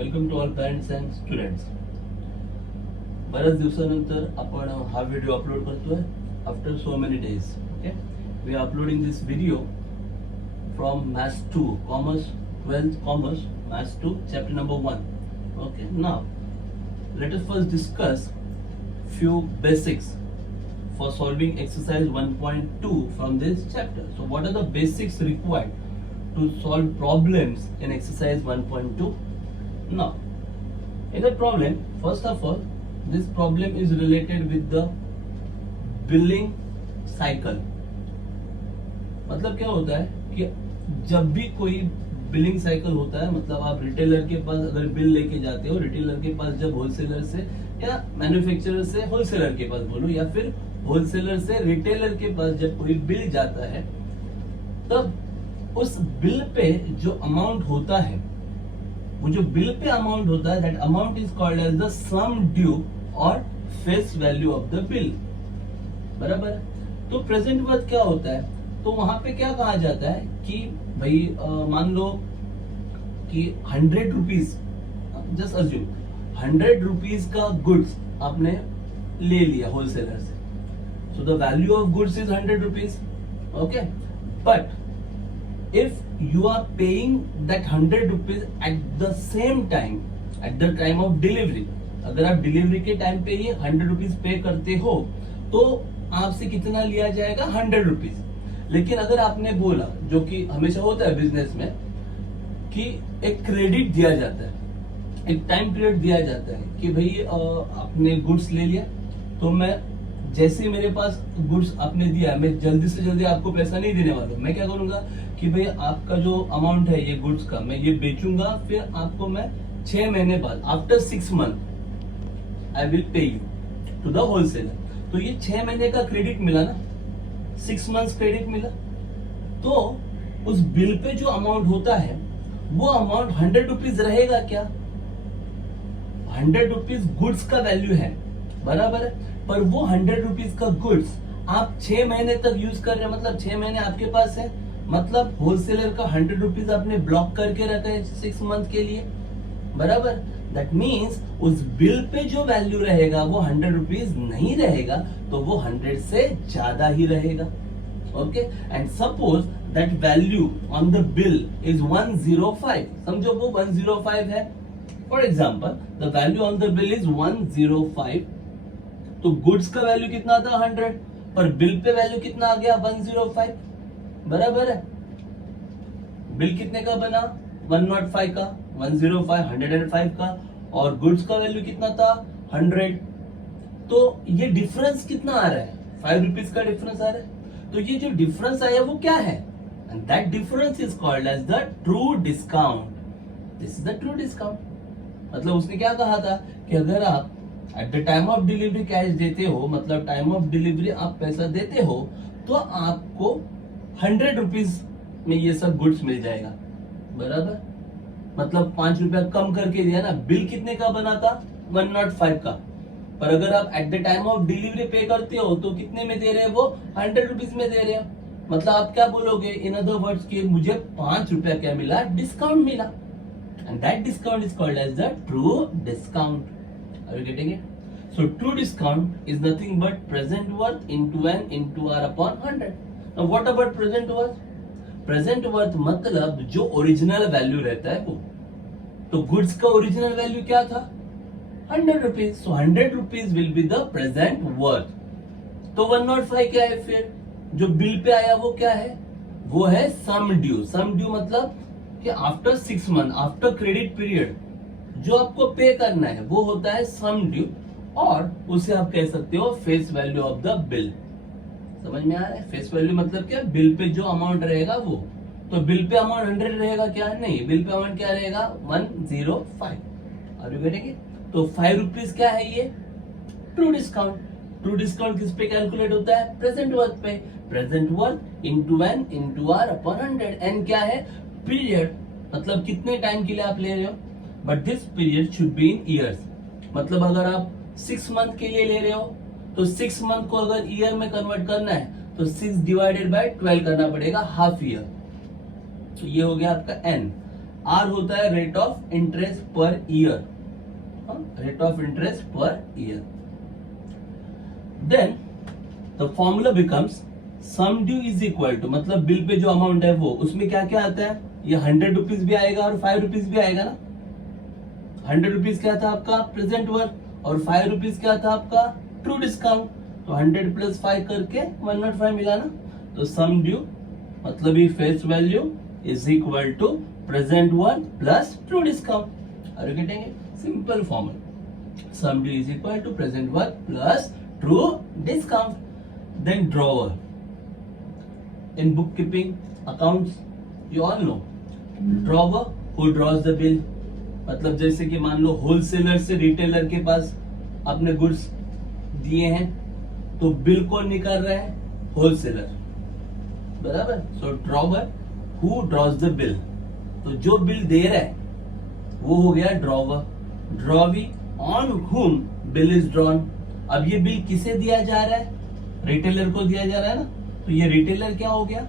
Welcome to all parents and students. बऱ्याच दिवसानंतर आपण हा व्हिडिओ अपलोड करतोय after so many days. Okay, we are uploading this video from maths 2 commerce 12th commerce maths 2 chapter number 1. Okay, now let us first discuss few basics for solving exercise 1.2 from this chapter. So what are the basics required to solve problems in exercise 1.2? Now, in the problem, first of all, this problem is related with the billing cycle. मतलब क्या होता है कि जब भी कोई billing cycle होता है, मतलब आप रिटेलर के पास अगर बिल लेके जाते हो, रिटेलर के पास जब होलसेलर से या मैन्युफैक्चरर से होलसेलर के पास बोलो, या फिर होलसेलर से रिटेलर के पास जब कोई बिल जाता है, तब उस बिल पे जो अमाउंट होता है, वो जो बिल पे अमाउंट होता है, that amount is called as the sum due और face value of the bill. बराबर है. तो प्रेजेंट वर्थ क्या होता है, तो वहां पे क्या कहा जाता है कि भाई मान लो कि 100 रुपीज, जस्ट अज्यूम 100 रुपीज का गुड्स आपने ले लिया होलसेलर से. So the value of goods is 100 rupees. Okay, but if you are paying that 100 rupees at the same time, at the time of delivery, अगर आप डिलीवरी के time पे ये 100 रुपीज पे करते हो तो आपसे कितना लिया जाएगा, 100 रुपीज. लेकिन अगर आपने बोला, जो कि हमेशा होता है बिजनेस में, कि एक क्रेडिट दिया जाता है, एक टाइम पीरियड दिया जाता है कि भाई आपने गुड्स ले लिया, तो मैं जैसे मेरे पास गुड्स आपने दिया, मैं जल्दी से जल्दी आपको पैसा नहीं देने वाला. मैं क्या करूंगा कि भाई आपका जो अमाउंट है ये गुड्स का, मैं ये बेचूंगा, फिर आपको मैं 6 महीने बाद, after 6 month I will pay you to the wholesaler. तो ये 6 महीने का क्रेडिट मिला ना, 6 मंथ्स क्रेडिट मिला. तो उस बिल पे जो अमाउंट होता है वो अमाउंट 100 रुपीज रहेगा क्या? 100 रुपीज गुड्स का वैल्यू है, बराबर है. पर वो 100 रुपीज का गुड्स आप 6 महीने तक यूज कर रहे हैं, मतलब 6 महीने आपके पास है, मतलब होलसेलर का 100 रुपीज आपने ब्लॉक करके रखा है 6 मंथ के लिए. बराबर. दैट मीन्स उस बिल पे जो वैल्यू रहेगा वो 100 रुपीज नहीं रहेगा, तो वो 100 से ज्यादा ही रहेगा. Okay, and suppose that value on the bill is 105. समझो वो 105 है. For example, the value on the bill is 105. तो गुड्स का वैल्यू कितना था, 100, पर बिल पे वैल्यू कितना आ गया, 105. बराबर है. बिल कितने का बना, 105 का, 105 105 का, और गुड्स का वैल्यू कितना था, 100. तो ये डिफरेंस कितना आ रहा है, 5 रुपीज का डिफरेंस आ रहा है. तो ये जो डिफरेंस आया वो क्या है, and that difference is called as the true discount. This is the true discount. मतलब उसने क्या कहा था कि अगर आप at the time of delivery cash देते हो, मतलब टाइम ऑफ डिलीवरी आप पैसा देते हो, तो आपको 100 रुपीज में ये सब गुड्स मिल जाएगा. बराबर. मतलब 5 रुपया कम करके दिया ना. बिल कितने का बना था, 105 का, पर अगर आप at the time of delivery पे करते हो तो कितने में दे रहे हैं, वो 100 रुपीज में दे रहे हो. मतलब आप क्या बोलोगे, इन अदर वर्ड्स कि मुझे 5 रुपया क्या मिला, डिस्काउंट मिला. And that discount is called as the true discount. Are you getting it? So true discount is nothing but present worth into n into r upon 100. Now what about present worth? Present worth मतलब जो original value रहता है वो. तो goods का original value क्या था, 100 rupees. So 100 rupees will be the present worth. तो 105 क्या है, फिर जो बिल पे आया वो क्या है, वो है सम ड्यू. सम ड्यू मतलब कि after 6 month, after credit period जो आपको पे करना है वो होता है सम ड्यू, और उसे आप कह सकते हो face value of the bill. समझ में आ रहा है. फेस वैल्यू मतलब क्या, बिल पे जो अमाउंट रहेगा वो. तो बिल पे अमाउंट 100 रहेगा क्या, नहीं, बिल पे अमाउंट क्या रहेगा, 105. Are you getting it? तो 5 रुपीज क्या है, ये ट्रू डिस्काउंट. ट्रू डिस्काउंट किस पे कैलकुलेट होता है, प्रेजेंट वर्थ पे. Present worth into N into are upon 100. N क्या है, पीरियड, मतलब कितने टाइम के लिए आप ले रहे हो. But this period should be in years. मतलब अगर आप 6 मंथ के लिए ले रहे हो, तो 6 मंथ को अगर ईयर में कन्वर्ट करना है तो 6 डिवाइडेड बाय 12 करना पड़ेगा, हाफ ईयर. तो ये हो गया आपका एन. आर होता है rate of interest per year, rate of interest per year. Then the formula becomes sum due is equal to, मतलब बिल पे जो अमाउंट है वो, उसमें क्या क्या आता है, ये 100 रुपीज भी आएगा और 5 रुपीज भी आएगा ना। 100 रुपीज क्या था आपका प्रेजेंट वर्क और 5 रुपीज क्या था आपका ट्रू डिस्काउंट। तो 100 प्लस 5 करके 105 मिला ना। तो सम ड्यू मतलब ये face value is equal to present work plus true discount. Are you getting it? Simple formula, sum due is equal to present work plus true discount. Then drawer in bookkeeping accounts you all know drawer who draws the bill, मतलब जैसे कि मान लो wholesaler से retailer के पास अपने goods दिए हैं तो बिल कौन निकाल रहा है, होलसेलर, बराबर। So drawer who draws the bill, तो जो बिल दे रहा है वो हो गया drawer. Drawee on whom bill is drawn, अब ये बिल किसे दिया जा रहा है, रिटेलर को दिया जा रहा है ना, तो ये रिटेलर क्या हो गया,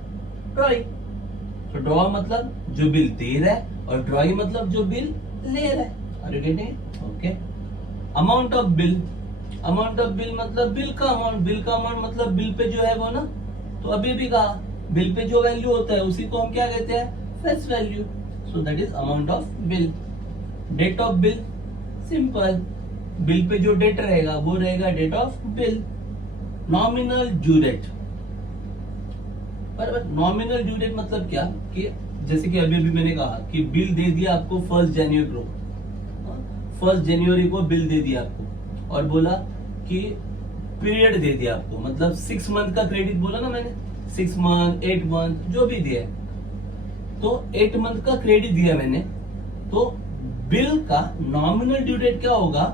ड्रॉई। तो ड्रॉ मतलब जो बिल दे रहा है और ड्रॉई मतलब जो बिल ले रहा है। Are you getting? Okay. Amount of bill, amount of bill मतलब बिल का अमाउंट, बिल का अमाउंट मतलब बिल पे जो है वो ना, तो अभी भी कहा बिल पे जो वैल्यू होता है उसी को हम क्या कहते हैं, face value. So that is amount of bill. Date of bill, simple, bill पे जो डेट रहेगा वो रहेगा date of bill. Nominal due date, पर नॉमिनल ड्यू डेट मतलब क्या, कि जैसे कि अभी मैंने कहा कि बिल दे दिया आपको 1 जनवरी को, 1 जनवरी को बिल दे दिया आपको और बोला कि पीरियड दे दिया आपको, मतलब 6 मंथ का क्रेडिट बोला ना मैंने, 6 मंथ 8 मंथ जो भी दिया है, तो 8 मंथ का क्रेडिट दिया मैंने, तो बिल का नॉमिनल ड्यू डेट क्या होगा,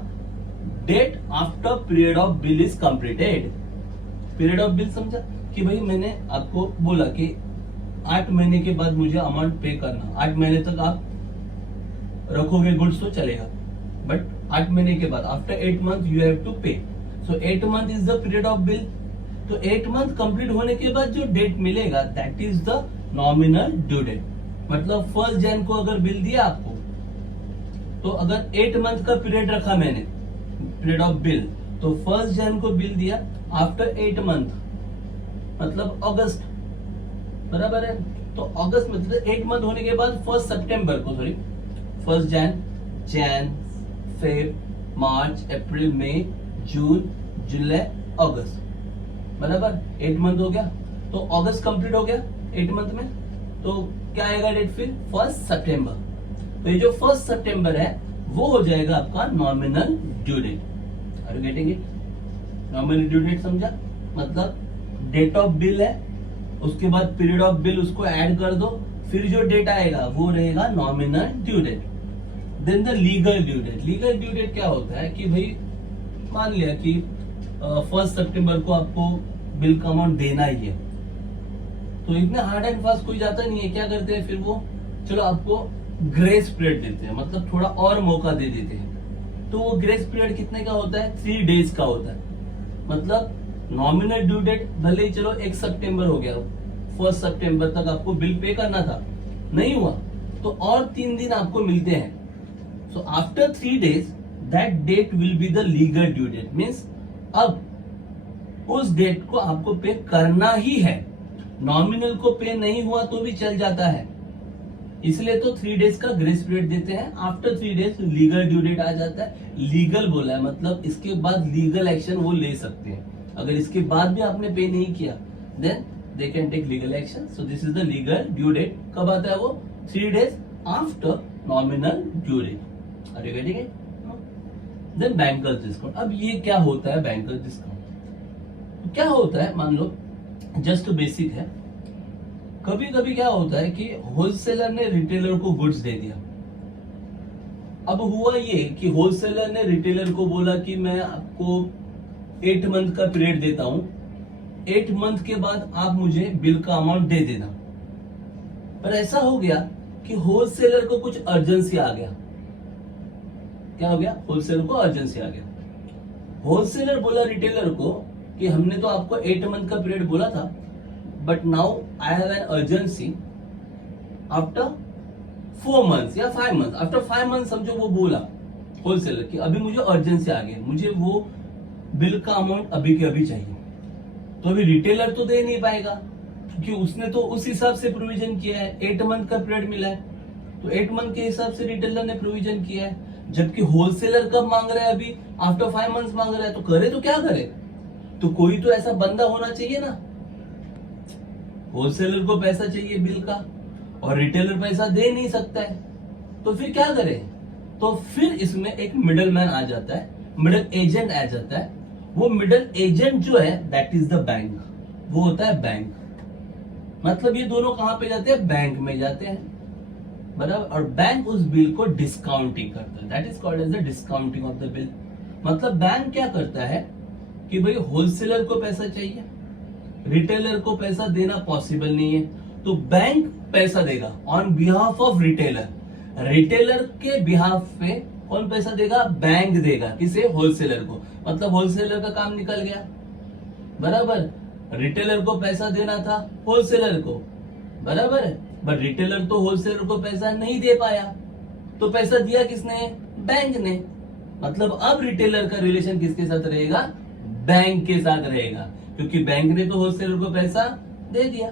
date after period of bill is completed. Period of bill समझा कि भाई मैंने आपको बोला कि 8 महीने के बाद मुझे अमाउंट पे करना, 8 महीने तक आप रखोगे गुड्स तो चलेगा, बट 8 महीने के बाद after 8 month you have to pay. So 8 month is the period of bill. तो 8 मंथ कंप्लीट होने के बाद जो डेट मिलेगा that is the nominal due date. मतलब 1 जन को अगर बिल दिया आपको, तो अगर 8 मंथ का पीरियड रखा मैंने, पीरियड ऑफ बिल, तो 1 जन को बिल दिया आफ्टर 8 मंथ मतलब अगस्त, बराबर है। तो अगस्त में 8 मंथ होने के बाद 1 सितंबर को, सॉरी 1 जैन फेब मार्च अप्रैल मई जून जुलाई अगस्त, बराबर 8 मंथ हो गया। तो अगस्त कंप्लीट हो गया 8 मंथ में, तो क्या आएगा डेट फिर 1 सितंबर। तो ये जो 1 सितंबर है वो हो जाएगा आपका nominal due date. Are you getting it? Nominal due date समझा, मतलब डेट ऑफ बिल है, उसके बाद पीरियड ऑफ बिल उसको ऐड कर दो, फिर जो डेट आएगा वो रहेगा nominal due date. Then the legal due date. Legal due date क्या होता है कि भाई मान लिया कि 1 सितंबर को आपको बिल का अमाउंट देना ही है, तो इतने हार्ड एंड फास्ट कोई जाता नहीं है, क्या करते हैं फिर वो, चलो आपको ग्रेस पीरियड देते हैं, मतलब थोड़ा और मौका दे देते हैं। तो वो ग्रेस पीरियड कितने का होता है, 3 डेज का होता है। मतलब नॉमिनल ड्यू डेट भले ही चलो 1 सितंबर हो गया, 1 सितंबर तक आपको बिल पे करना था, नहीं हुआ तो और 3 दिन आपको मिलते हैं। So after 3 days that date will be the legal due date. Means अब उस डेट को आपको पे करना ही है, नॉमिनल को पे नहीं हुआ तो भी चल जाता है, इसलिए तो 3 डेज का ग्रेस पीरियड देते हैं। After 3 days legal due date आ जाता है। लीगल बोला है मतलब इसके बाद लीगल एक्शन वो ले सकते हैं। अगर इसके बाद भी आपने पे नहीं किया then they can take legal action. So this is the legal due date. कब आता है वो, 3 days after nominal due date. Are you getting it? Then bankers discount. अब ये क्या होता है बैंकर्स डिस्काउंट? क्या होता है, मान लो जस्ट बेसिक है, कभी कभी क्या होता है कि होलसेलर ने रिटेलर को गुड्स दे दिया। अब हुआ ये कि होलसेलर ने रिटेलर को बोला कि मैं आपको 8 मंथ का पीरियड देता हूं, 8 मंथ के बाद आप मुझे बिल का अमाउंट दे देना। पर ऐसा हो गया कि होलसेलर को कुछ अर्जेंसी आ गया। क्या हो गया, होलसेलर को अर्जेंसी आ गया। होलसेलर बोला रिटेलर को कि हमने तो आपको 8 मंथ का पीरियड बोला था, but now I have an urgency after 4 months या 5 मंथ, आफ्टर 5 मंथ समझो वो बोला होलसेलर कि अभी मुझे अर्जेंसी आ गई, मुझे वो बिल का अमाउंट अभी के अभी चाहिए, तो अभी रिटेलर तो दे नहीं पाएगा क्योंकि उसने तो उस हिसाब से प्रोविजन किया है, 8 मंथ का पीरियड मिला है, तो 8 मंथ के हिसाब से रिटेलर ने प्रोविजन किया है। जबकि होलसेलर कब मांग रहा है, अभी आफ्टर 5 मंथ्स मांग रहा है, तो करे तो क्या करे, तो कोई तो ऐसा बंदा होना चाहिए ना। होलसेलर को पैसा चाहिए बिल का और रिटेलर पैसा दे नहीं सकता है, तो फिर क्या करे, तो फिर इसमें एक मिडल मैन आ जाता है, मिडल एजेंट आ जाता है। वो मिडल एजेंट जो है दैट इज द बैंक, वो होता है बैंक। मतलब ये दोनों कहां पे जाते हैं, बैंक में जाते हैं, बराबर। और बैंक उस बिल को डिस्काउंटिंग करता है, that is called as the discounting of the bill. मतलब बैंक क्या करता है कि भाई होलसेलर को पैसा चाहिए, रिटेलर को पैसा देना पॉसिबल नहीं है, तो बैंक पैसा देगा on behalf of retailer. Retailer के बिहाफ पे कौन पैसा देगा, बैंक देगा, किसे, होलसेलर को। मतलब होलसेलर का काम निकल गया, बराबर। रिटेलर को पैसा देना था होलसेलर को, बराबर है, बट रिटेलर तो होलसेलर को पैसा नहीं दे पाया, तो पैसा दिया किसने, बैंक ने। मतलब अब रिटेलर का रिलेशन किसके साथ रहेगा, बैंक के साथ रहेगा, क्योंकि बैंक ने तो होलसेलर को पैसा दे दिया,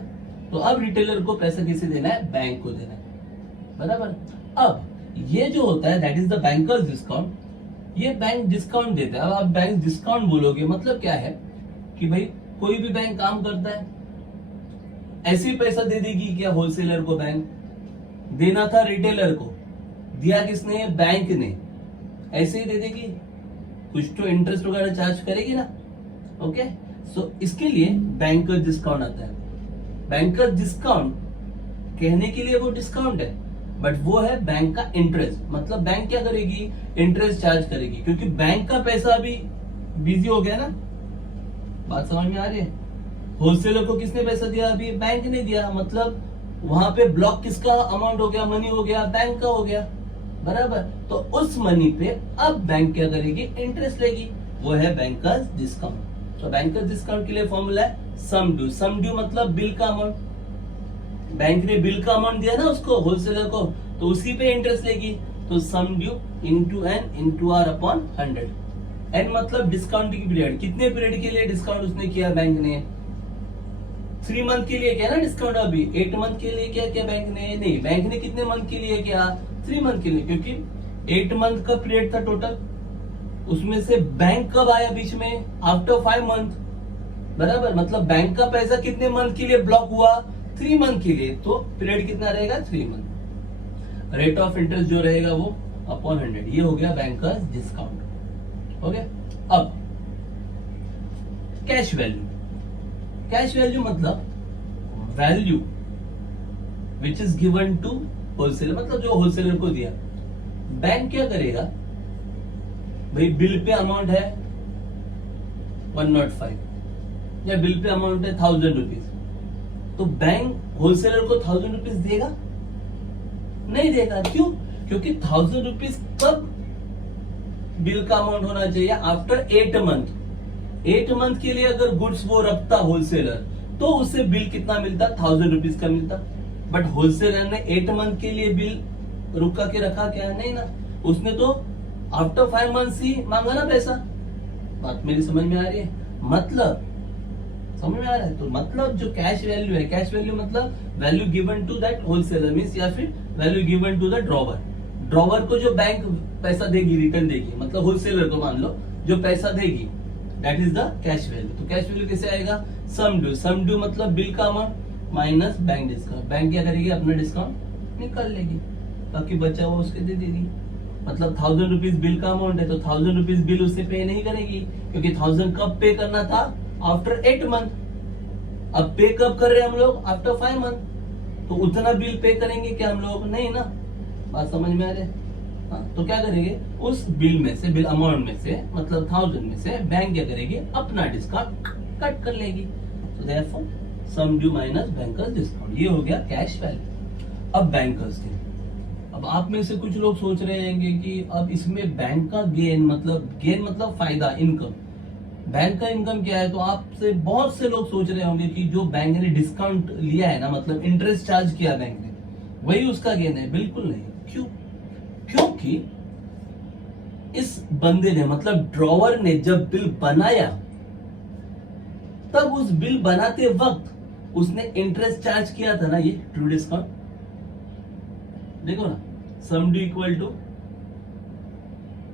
तो अब रिटेलर को पैसा किसे देना है, बैंक को देना है, बराबर। अब ये जो होता है that is the bankers discount, ये बैंक डिस्काउंट देता है। अब आप बैंक डिस्काउंट बोलोगे, मतलब क्या है कि भाई कोई भी बैंक काम करता है, ऐसे ही पैसा दे देगी क्या होलसेलर को, बैंक देना था रिटेलर को, दिया किसने, बैंक ने, ऐसे ही दे देगी, कुछ तो इंटरेस्ट वगैरह चार्ज करेगी ना, ओके। सो इसके लिए बैंकर डिस्काउंट आता है। बैंकर डिस्काउंट कहने के लिए वो डिस्काउंट है, बट वो है बैंक का इंटरेस्ट। मतलब बैंक क्या करेगी, इंटरेस्ट चार्ज करेगी, क्योंकि बैंक का पैसा अभी बिजी हो गया ना, बात समझ में आ रही है। होलसेलर को किसने पैसा दिया, अभी बैंक ने दिया, मतलब वहां पे ब्लॉक किसका अमाउंट हो गया, मनी हो गया, बैंक का हो गया, बराबर। तो उस मनी पे अब बैंक क्या करेगी, इंटरेस्ट लेगी, वो है बैंकर्स डिस्काउंट। तो बैंकर्स डिस्काउंट के लिए फॉर्मूला है सम ड्यू। सम ड्यू मतलब बिल का अमाउंट, बैंक ने बिल का अमाउंट दिया ना उसको, होलसेलर को, तो उसी पे इंटरेस्ट लेगी, तो sum due into N into are upon 100। N मतलब डिस्काउंटिंग पीरियड, कितने पीरियड के लिए डिस्काउंट उसने किया बैंक ने, 3 मंथ के लिए किया ना डिस्काउंट। अभी 8 मंथ के लिए क्या किया बैंक ने, नहीं, बैंक ने कितने मंथ के लिए किया, 3 मंथ के लिए, क्योंकि 8 मंथ का पीरियड था टोटल, उसमें से बैंक कब आया बीच में, आफ्टर 5 मंथ, बराबर। मतलब बैंक का पैसा कितने मंथ के लिए ब्लॉक हुआ, 3 मंथ के लिए, तो पीरियड कितना रहेगा, 3 मंथ। रेट ऑफ इंटरेस्ट जो रहेगा वो अपॉन 100, ये हो गया बैंकर्स डिस्काउंट, हो गया। अब कैश वैल्यू, कैश वैल्यू मतलब value which is given to wholesaler, मतलब जो होलसेलर को दिया। बैंक क्या करेगा, भाई बिल पे अमाउंट है 105 या बिल पे अमाउंट है 1000 रुपीज, तो बैंक होलसेलर को 1000 रुपीज देगा, नहीं देगा। क्यों, क्योंकि 1000 रुपीज कब बिल का अमाउंट होना चाहिए, आफ्टर 8 मंथ। 8 मंथ के लिए अगर गुड्स वो रखता होलसेलर, तो उससे बिल कितना मिलता, 1000 रुपीज का मिलता। बट होलसेलर ने 8 मंथ के लिए बिल रुका के रखा क्या, नहीं ना, उसने तो आफ्टर 5 मंथ ही मांगा ना पैसा। बात मेरी समझ में आ रही है, मतलब समझ में आ रहा है। तो मतलब जो कैश वैल्यू है, कैश वैल्यू मतलब value given to that wholesaler means, या फिर value given to the drawer. Drawer को जो बैंक पैसा देगी, रिटर्न देगी, मतलब होलसेलर को मान लो जो पैसा देगी, that is the cash value. तो कैश वैल्यू कैसे आएगा, सम ड्यू। सम ड्यू मतलब बिल का amount minus bank discount. Bank क्या करेगी, अपना डिस्काउंट निकाल लेगी, बाकी बचा हुआ उसके दे देगी। मतलब 1000 रुपीज बिल का अमाउंट है, तो 1000 रुपीज बिल उससे पे नहीं करेगी, क्योंकि 1000 कब पे करना था, आफ्टर 8 मंथ। अब पे कब कर रहे हैं हम लोग, आफ्टर 5 मंथ, तो उतना बिल पे करेंगे क्या हम लोग, नहीं ना। बात समझ में आ रही है। हाँ, तो क्या करेंगे, उस बिल में से, बिल अमाउंट में से, मतलब 1000 में से बैंक क्या करेगी, अपना डिस्काउंट कट कर लेगी। तो देयरफॉर सम ड्यू माइनस बैंकर्स डिस्काउंट, ये हो गया कैश वैल्यू। अब बैंकर्स के, अब आप में से कुछ लोग सोच रहे होंगे कि अब इसमें बैंक का गेन मतलब फायदा, इनकम, बैंक का इनकम क्या है। तो आपसे बहुत से लोग सोच रहे होंगे कि जो बैंक ने डिस्काउंट लिया है ना, मतलब इंटरेस्ट चार्ज किया बैंक ने, वही उसका गेन है? बिल्कुल नहीं। क्यों? क्योंकि इस बंदे ने मतलब ड्रॉवर ने जब बिल बनाया तब उस बिल बनाते वक्त उसने इंटरेस्ट चार्ज किया था ना, ये ट्रू डिस्काउंट। देखो ना, sum due equal to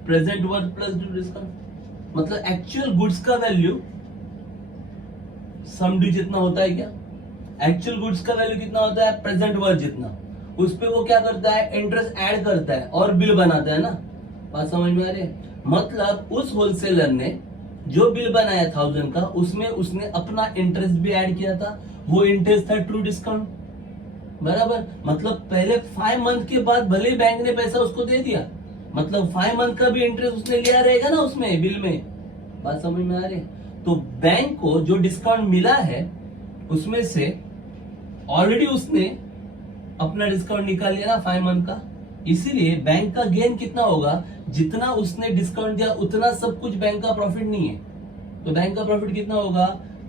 present worth plus due discount, मतलब एक्चुअल गुड्स का वैल्यू सम ड्यू जितना होता है क्या? एक्चुअल गुड्स का वैल्यू कितना होता है? प्रेजेंट वर्थ जितना। उस पे वो क्या करता है? इंटरेस्ट ऐड करता है और बिल बनाता है ना। बात समझ में आ रही है? मतलब उस होलसेलर ने जो बिल बनाया 1000 का, उसमें उसने अपना इंटरेस्ट भी ऐड किया था, वो इंटरेस्ट था ट्रू डिस्काउंट, बराबर। मतलब पहले 5 मंथ के बाद भले बैंक ने पैसा उसको दे दिया, मतलब 5 मंथ का भी इंटरेस्ट उसने लिया रहेगा ना उसमें बिल में। बात समझ में आ रही है? तो बैंक को जो डिस्काउंट मिला है उसमें से ऑलरेडी उसने अपना डिस्काउंट निकाल लिया ना 5 मंथ का, इसीलिए बैंक का गेन कितना होगा? जितना उसने डिस्काउंट दिया उतना सब कुछ बैंक का प्रॉफिट नहीं है। तो बैंक का प्रॉफिट कितना होगा?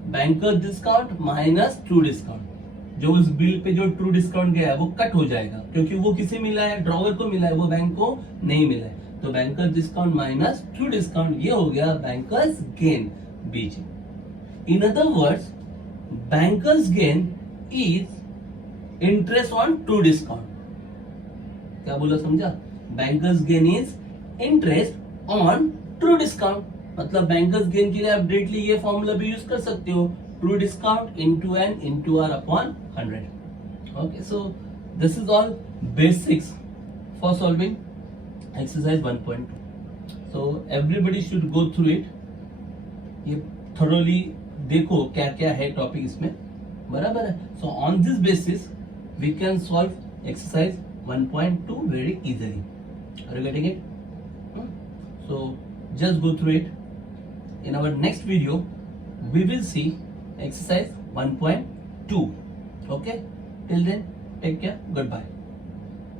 Banker discount minus true discount. जो उस बिल पे जो ट्रू डिस्काउंट गया है वो कट हो जाएगा, क्योंकि वो किसे मिला है? ड्रॉवर को मिला है, वो बैंक को नहीं मिला है। तो banker discount minus true discount, ये हो गया bankers gain, BG. In other words, bankers gain is interest on true discount. क्या बोला, समझा? Bankers gain is interest on true discount. मतलब बैंकर्स गेन के लिए आप डायरेक्टली ये फॉर्मूला भी यूज कर सकते हो, true discount into N into R upon 100। Okay, so this is all basics for solving exercise 1.2। So everybody should go through it. ये थोरोली देखो क्या क्या है टॉपिक इसमें, बराबर है। So on this basis we can solve exercise 1.2 very easily. Are you getting it? So just go through it. In our next video, we will see exercise 1.2. Okay? Till then, take care. Goodbye.